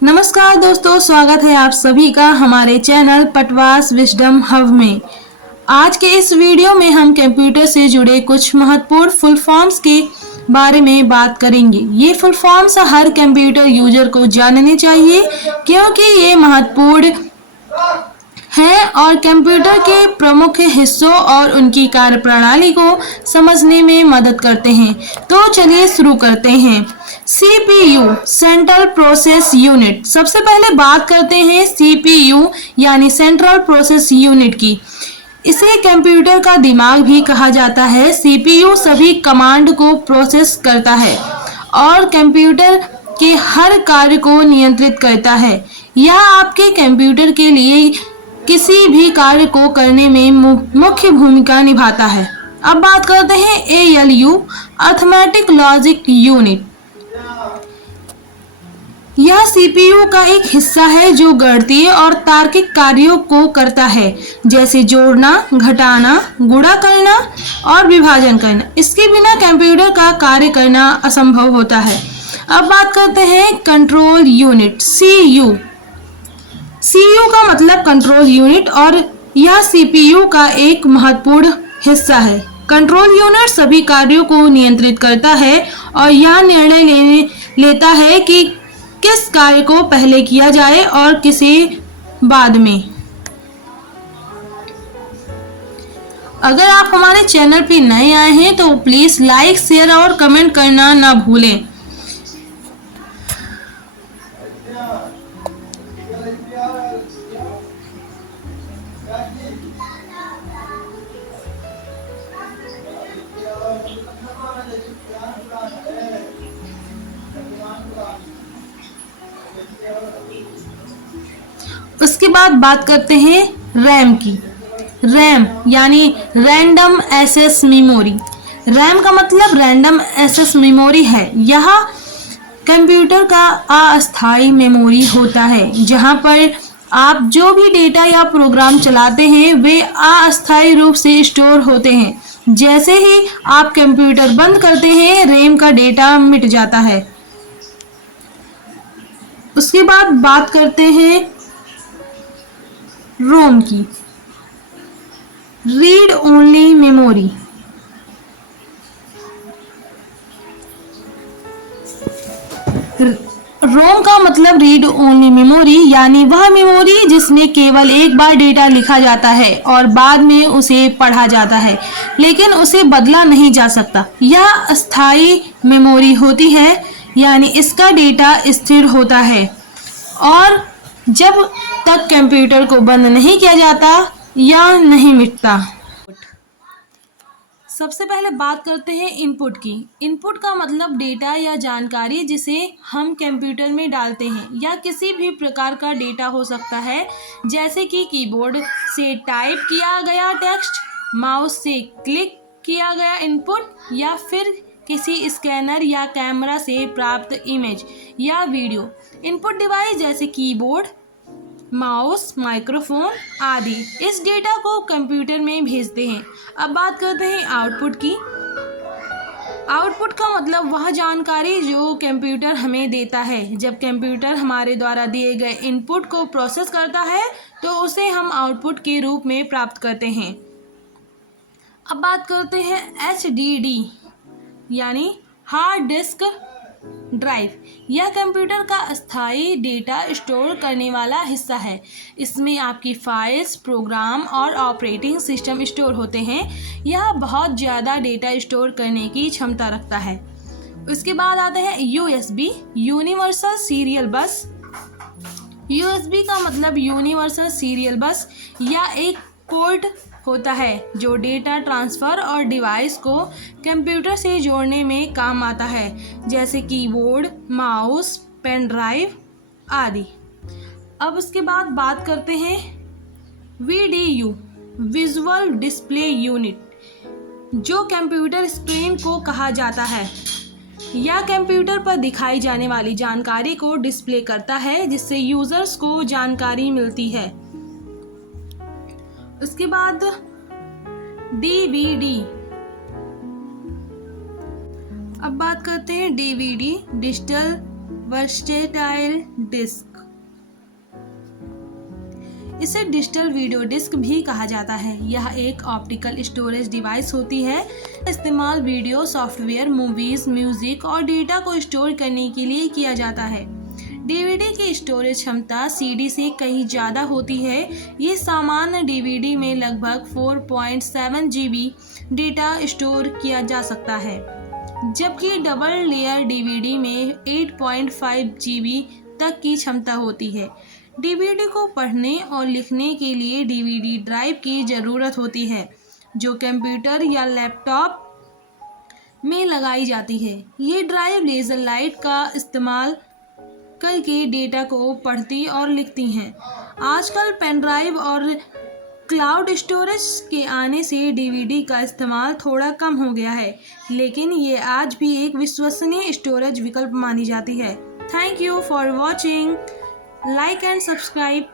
नमस्कार दोस्तों, स्वागत है आप सभी का हमारे चैनल पटवास विजडम हब में। आज के इस वीडियो में हम कंप्यूटर से जुड़े कुछ महत्वपूर्ण फुल फॉर्म्स के बारे में बात करेंगे। ये फुल फॉर्म्स हर कंप्यूटर यूजर को जानने चाहिए क्योंकि ये महत्वपूर्ण हैं और कंप्यूटर के प्रमुख हिस्सों और उनकी कार्यप्रणाली को समझने में मदद करते हैं। तो चलिए शुरू करते हैं। CPU central process unit. सबसे पहले बात करते हैं CPU यानी सेंट्रल प्रोसेस यूनिट की। इसे कंप्यूटर का दिमाग भी कहा जाता है। CPU सभी कमांड को प्रोसेस करता है और कंप्यूटर के हर कार्य को नियंत्रित करता है। यह आपके कंप्यूटर के लिए किसी भी कार्य को करने में मुख्य भूमिका निभाता है। अब बात करते हैं ALU अर्थमेटिक लॉजिक यूनिट। यह CPU का एक हिस्सा है जो गणितीय और तार्किक कार्यों को करता है, जैसे जोड़ना, घटाना, गुणा करना और विभाजन करना। इसके बिना कंप्यूटर का कार्य करना असंभव होता है। अब बात करते हैं कंट्रोल यूनिट CU। CU का मतलब कंट्रोल यूनिट और यह CPU का एक महत्वपूर्ण हिस्सा है। कंट्रोल यूनिट सभी कार्यों को नियंत्रित करता है और यह निर्णय लेता है कि किस कार्य को पहले किया जाए और किसे बाद में। अगर आप हमारे चैनल पर नए आए हैं तो प्लीज लाइक, शेयर और कमेंट करना ना भूलें। उसके बाद बात करते हैं रैम की। रैम यानी रैंडम एक्सेस मेमोरी। रैम का मतलब रैंडम एक्सेस मेमोरी है। यह कंप्यूटर का अस्थायी मेमोरी होता है जहां पर आप जो भी डेटा या प्रोग्राम चलाते हैं वे अस्थायी रूप से स्टोर होते हैं। जैसे ही आप कंप्यूटर बंद करते हैं रैम का डेटा मिट जाता है। उसके बाद बात करते हैं रोम की, रीड ओनली मेमोरी। रोम का मतलब रीड ओनली मेमोरी यानी वह मेमोरी जिसमें केवल एक बार डेटा लिखा जाता है और बाद में उसे पढ़ा जाता है, लेकिन उसे बदला नहीं जा सकता। यह अस्थायी मेमोरी होती है यानी इसका डेटा स्थिर होता है और जब तक कंप्यूटर को बंद नहीं किया जाता या नहीं मिटता। सबसे पहले बात करते हैं इनपुट की। इनपुट का मतलब डेटा या जानकारी जिसे हम कंप्यूटर में डालते हैं। या किसी भी प्रकार का डेटा हो सकता है, जैसे कि कीबोर्ड से टाइप किया गया टेक्स्ट, माउस से क्लिक किया गया इनपुट या फिर किसी स्कैनर या कैमरा से प्राप्त इमेज या वीडियो। इनपुट डिवाइस जैसे कीबोर्ड, माउस, माइक्रोफोन आदि इस डेटा को कंप्यूटर में भेजते हैं। अब बात करते हैं आउटपुट की। आउटपुट का मतलब वह जानकारी जो कंप्यूटर हमें देता है। जब कंप्यूटर हमारे द्वारा दिए गए इनपुट को प्रोसेस करता है तो उसे हम आउटपुट के रूप में प्राप्त करते हैं। अब बात करते हैं HDD यानी हार्ड डिस्क ड्राइव। यह कंप्यूटर का अस्थायी डेटा स्टोर करने वाला हिस्सा है। इसमें आपकी फाइल्स, प्रोग्राम और ऑपरेटिंग सिस्टम स्टोर होते हैं। यह बहुत ज़्यादा डेटा स्टोर करने की क्षमता रखता है। उसके बाद आते हैं USB यूनिवर्सल सीरियल बस। USB का मतलब यूनिवर्सल सीरियल बस या एक पोर्ट होता है जो डेटा ट्रांसफ़र और डिवाइस को कंप्यूटर से जोड़ने में काम आता है, जैसे कीबोर्ड, माउस, पेन ड्राइव आदि। अब उसके बाद बात करते हैं VDU विजुअल डिस्प्ले यूनिट, जो कंप्यूटर स्क्रीन को कहा जाता है। यह कंप्यूटर पर दिखाई जाने वाली जानकारी को डिस्प्ले करता है जिससे यूजर्स को जानकारी मिलती है। उसके बाद DVD। अब बात करते हैं DVD डिजिटल वर्सेटाइल डिस्क। इसे डिजिटल वीडियो डिस्क भी कहा जाता है। यह एक ऑप्टिकल स्टोरेज डिवाइस होती है। इस्तेमाल वीडियो, सॉफ्टवेयर, मूवीज, म्यूजिक और डेटा को स्टोर करने के लिए किया जाता है। डीवीडी की स्टोरेज क्षमता सीडी से कहीं ज़्यादा होती है। ये सामान्य डीवीडी में लगभग 4.7 GB डेटा स्टोर किया जा सकता है, जबकि डबल लेयर डीवीडी में 8.5 GB तक की क्षमता होती है। डीवीडी को पढ़ने और लिखने के लिए डीवीडी ड्राइव की ज़रूरत होती है, जो कंप्यूटर या लैपटॉप में लगाई जाती है। ये ड्राइव लेज़र लाइट का इस्तेमाल करके डेटा को पढ़ती और लिखती हैं। आजकल पेन ड्राइव और क्लाउड स्टोरेज के आने से डीवीडी का इस्तेमाल थोड़ा कम हो गया है, लेकिन ये आज भी एक विश्वसनीय स्टोरेज विकल्प मानी जाती है। Thank you for watching. Like and subscribe.